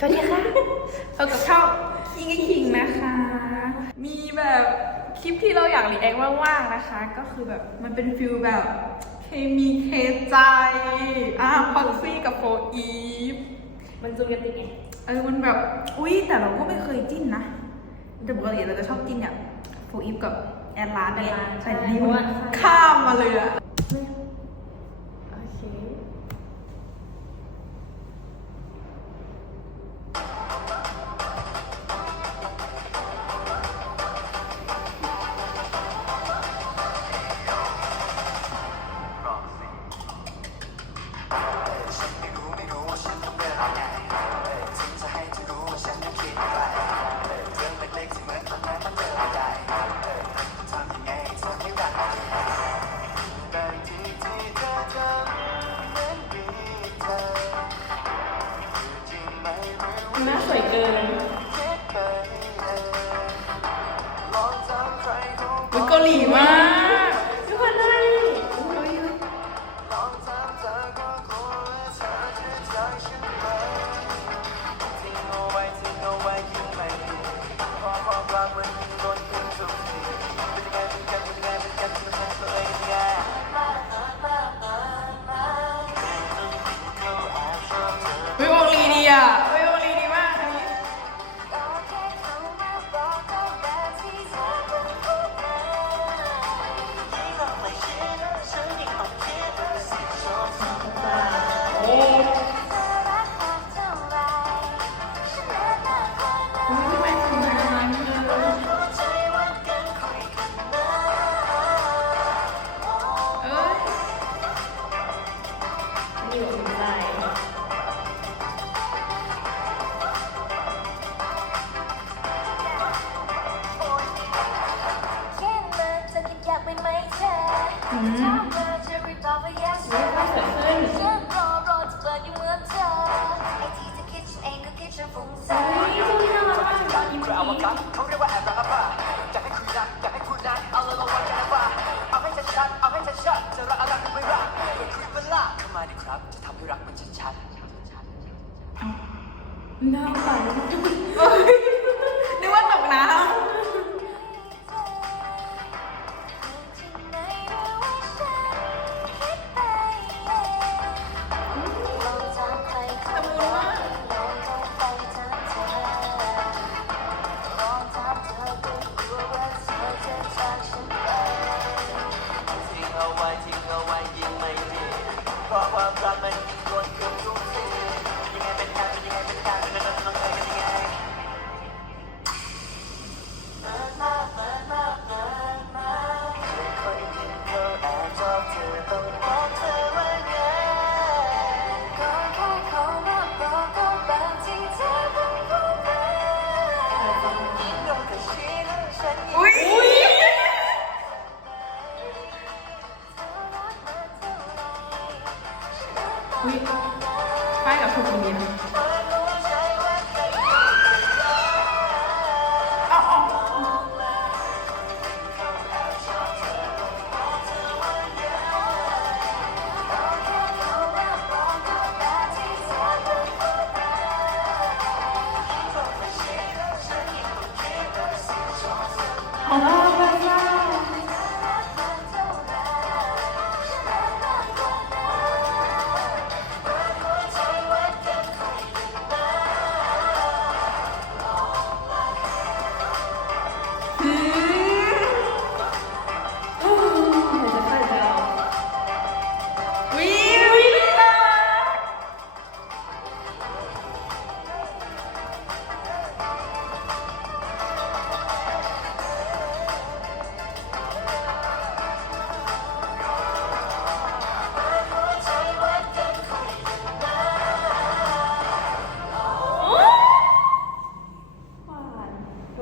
สวัสดีค่ะเรากับช่องคิงไอคิงนะคะ มีแบบคลิปที่เราอยากรีแอคว่างๆนะคะ ก็คือแบบมันเป็นฟิลแบบเคมีเคใจ อะพ็อกซี่กับโฟอีฟ มันจูนกันติดไง เออ มันแบบ อุ้ยแต่เราก็ไม่เคยจิ้นนะ แต่ปกติเราจะชอบจิ้นเนี่ยโฟอีฟกับแอนลาสเนี่ยแต่นี่มันข้ามมาเลยอะ อุ๊ย โคือเอามาคัดเขาเรียกว่าแอบรักป่ะอยากให้คุยรักอยากให้คุณนานเอาเลยระวังกันนะป่ะเอาให้ชัดๆเอาให้ชัดๆจะรักอะไรก็ไม่รักเปิดคุยเวลาเข้ามาดิครับ จะทำให้รักมันชัดๆหน้าฝัน อุ้ยป้ายกับทุกคน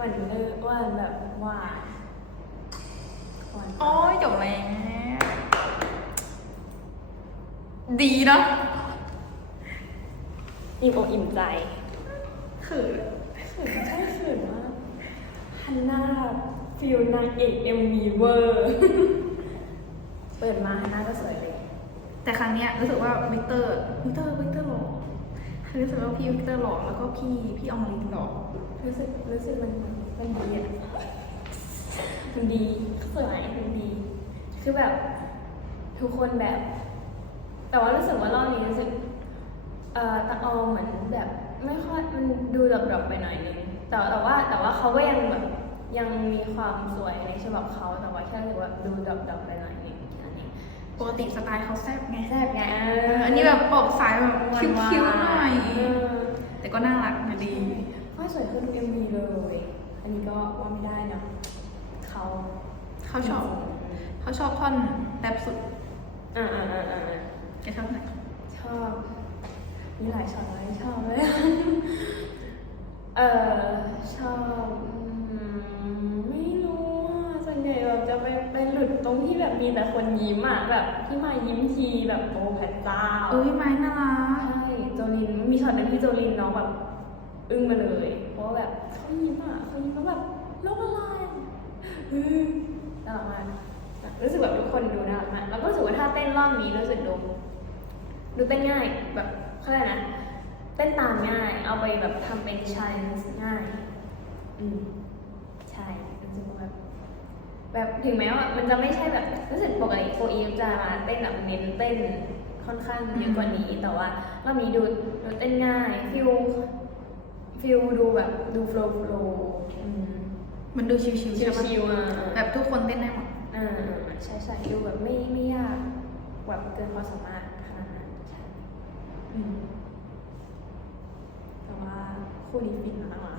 วานเนอหวานแบบหวานหวานโอ้ยจบแล้วดีเนาะอิ่มอกอิ่มใจคือเขินใช่เขินมากฮันน่าฟิลนางเอกเอ็มวีเวอร์เปิดมาฮันน่าก็สวยเลยแต่ครั้งเนี้ยรู้สึกว่าวิกเตอร์วิกเตอร์วิกเตอร์หล่อ คือรู้สึกว่าพี่วิกเตอร์หล่อแล้วก็พี่พี่อองลินหล่อรู้สึกรู้สึกมันมันดีอะมันดีสวยมันดี คือแบบทุกคนแบบ แต่ว่ารู้สึกว่ารอบนี้รู้สึกเอ่อตะออมเหมือนแบบไม่ค่อยมันดูดรอปๆไปหน่อยนึงแต่แต่ว่าแต่ว่าเขาก็ยังแบบยังมีความสวยในฉบับเขาแต่ว่าแค่รู้ว่าดูดรอปๆไปหน่อยนึงอันนี้ ปกติสไตล์เขาแซ่บไงแซ่บไงเอออันนี้แบบปกสายแบบคิ้วๆหน่อยเออแต่ก็น่ารักนะดีไม่สวยขึ้นเอ็มวีเลย อันนี้ก็ว่าไม่ได้นะเขาเขาชอบเขาชอบท่อนแรปสุดอ่าอ่าอ่าอ่าแกชอบไหนชอบมีหลายช็อตเลยชอบเลยเออชอบอืมไม่รู้อะส่วนใหญ่ แบบจะไปไปหลุดตรงที่แบบมีแต่คนยิ้มอะแบบที่มายิ้มทีแบบโอ้พระเจ้าเอ้ยไม้น่ารักใช่โจลินมีช็อตหนึงที่โจลินน้องแบบ อึ้งมาเลย เพราะว่าแบบเขายิ้มอะเขายิ้มแล้วแบบโลกละลายอะอืมน่ารักมากรู้สึกแบบทุกคนดูน่ารักมากแล้วก็รู้สึกว่าท่าเต้นรอบนี้รู้สึกดูดูเต้นง่ายแบบเขาเรียกอะไรนะเต้นตามง่าย เอาไปแบบทำเป็นชาเลนจ์ง่าย อืม ใช่รู้สึกว่าแบบ แบบถึงแม้ว่ามันจะไม่ใช่แบบรู้สึกปกติโฟอีฟจะมาเต้นแบบเน้นเต้นค่อนข้างเยอะกว่านี้ แต่ว่ารอบนี้ดูดูเต้นง่ายฟิลฟิลดูแบบดูโฟล์โฟล์อืมมันดูชิวๆใช่ไหมชิวๆอะแบบทุกคนเต้นได้หมดอ่าใช่ใช่ดูแบบไม่ไม่ยากแบบเกินความสามารถขนาดนั้นใช่อืมแต่ว่าคู่นี้ฟินมากอะ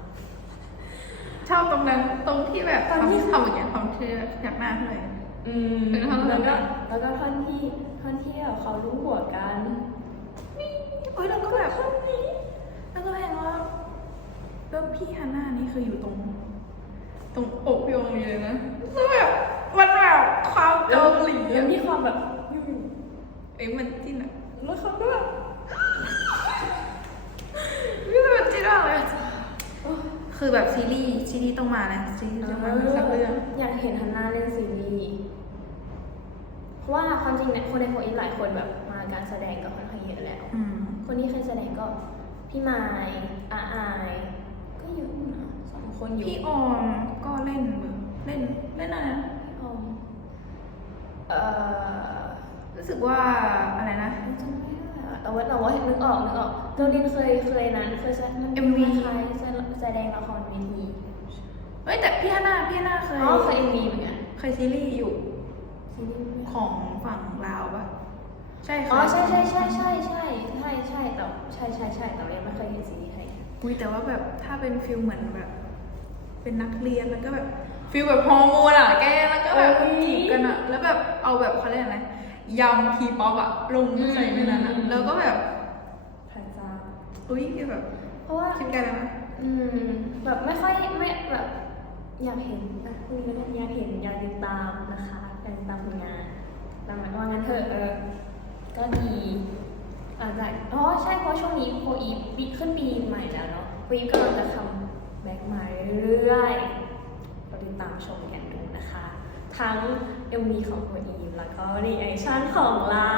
ชอบตรงนั้นตรงที่แบบตอนที่ ทำทำอย่างเงี้ยทำเธออยากหน้าเท่าไหร่อืมเป็นท่อนแล้วก็แบบแล้วก็ท่อนที่ท่อนที่แบบเขารู้หัวกันเอ้ยแล้วก็แบบแล้วก็แพงว่าแล้วพี่ฮาน่านี่คืออยู่ตรง ตรงอกพี่องเลยนะแล้วแบบมันแบบความเกาหลีแล้วอะมีความแบบเอ้ยมันจิ้นอะ แล้วเขาก็แบบ นี่มันจิ้นมากเลยอะ คือแบบซีรีส์ซีรีส์ต้องมานะซีรีส์จะมาสักเรื่องอยากเห็นฮันน่าเล่นซีรีส์เพราะว่าความจริงเนี่ยคนในโฟอีฟหลายคนแบบมาการแสดงก็ค่อนข้างเยอะแล้วอืมคนที่เคยแสดงก็พี่ไมายอาอายก็เยอะอยู่นะสองคนอยู่พี่ออมก็เล่นแบบเล่นเล่นอะไรนะออมเอ่อรู้สึกว่าอะไรนะจำไม่ได้อะแต่ว่าแต่ว่านึกออกนึกออกโจลินเคยเคยนั้นเคยแสดง MV คล้ายๆ แสดงละครเวทีเฮ้ยแต่พี่ฮาน่าพี่ฮาน่าเคยอ๋อเคยเอ็มวีเหมือนกันเคยซีรีส์อยู่ซีรีส์ของฝั่งลาวปะใช่อ๋อค่ะใช่ใช่ใช่ใช่ใช่ใช่ใช่แต่ใช่ใช่ใช่แต่ว่ายังไม่เคยเห็นซีรีส์ไทยอุ้ยแต่ว่าแบบถ้าเป็นฟิลเหมือนแบบ เป็นนักเรียนแล้วก็แบบฟิลแบบฮอร์โมนอะแกแล้วก็แบบเอ้ยจีบกันอะ แล้วแบบเอาแบบเขาเรียกอะไรยำทีป๊อปอะลงใส่ในนั้นอะอืมแล้วก็แบบพระเจ้าอุ้ยแบบ เพราะว่าคิดกันแล้วนะ อืม แบบไม่ค่อยไม่แบบอยากเห็นอะคุยแล้วกันอยากเห็นอยากติดตามนะคะอยากติดตามผลงานตามว่างั้นเถอะเออ ก็ดีอาจจะอ๋อใช่เพราะช่วงนี้โคอีฟปีขึ้นปีใหม่แล้วเนาะโคอีฟกำลังจะทำแบ็คมาเรื่อยๆเราติดตามชมกันดูนะคะ ทั้ง MV ของโคอีฟแล้วก็รีแอคชั่นของเรา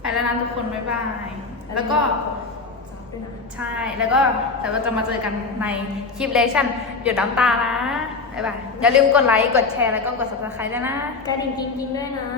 ไปแล้วนะทุกคน บ๊ายบาย แล้วก็ซับด้วยนะใช่ แล้วก็แต่ว่าจะมาเจอกันในคลิปเลชั่นหยดน้ำตานะบ๊ายบายอย่าลืมกดไลค์ กดแชร์ แล้วก็กด subscribe ด้วยนะกระดิ่งจริงๆด้วยนะ